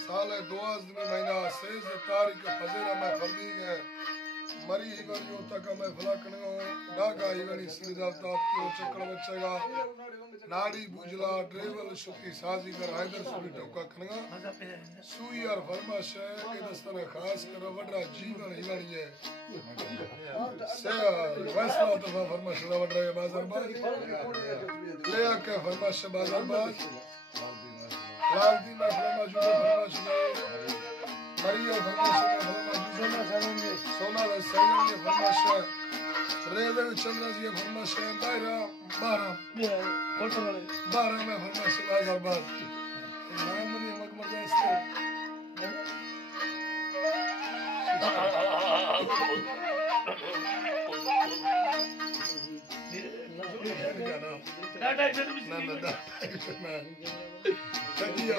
साल 2000 में महीना 6 तारीख फजर में फरदी गए मरी ही गणी तक मैं फलाकन डागा ही गणी सिरदाता क्यों चक्कर बचेगा नाड़ी बुझला ड्रेवल शुक्ति साजी कर हैदर सुरी टोका खनगा सुई और फरमाश है के दस्तर खास कर वडरा जीवन ही गणी है से वैसा तो फरमाश वडरा बाजार बाज ले आके फरमाश बाजार बाज लाल दी में फरमाश मरिया फरमाश सोना रे सैयद फरमाश रेदे चंद्र जी फरमाश दायरा 12 में फरमाश बाजार बाज नाम नहीं मगमर जैसे Thank you.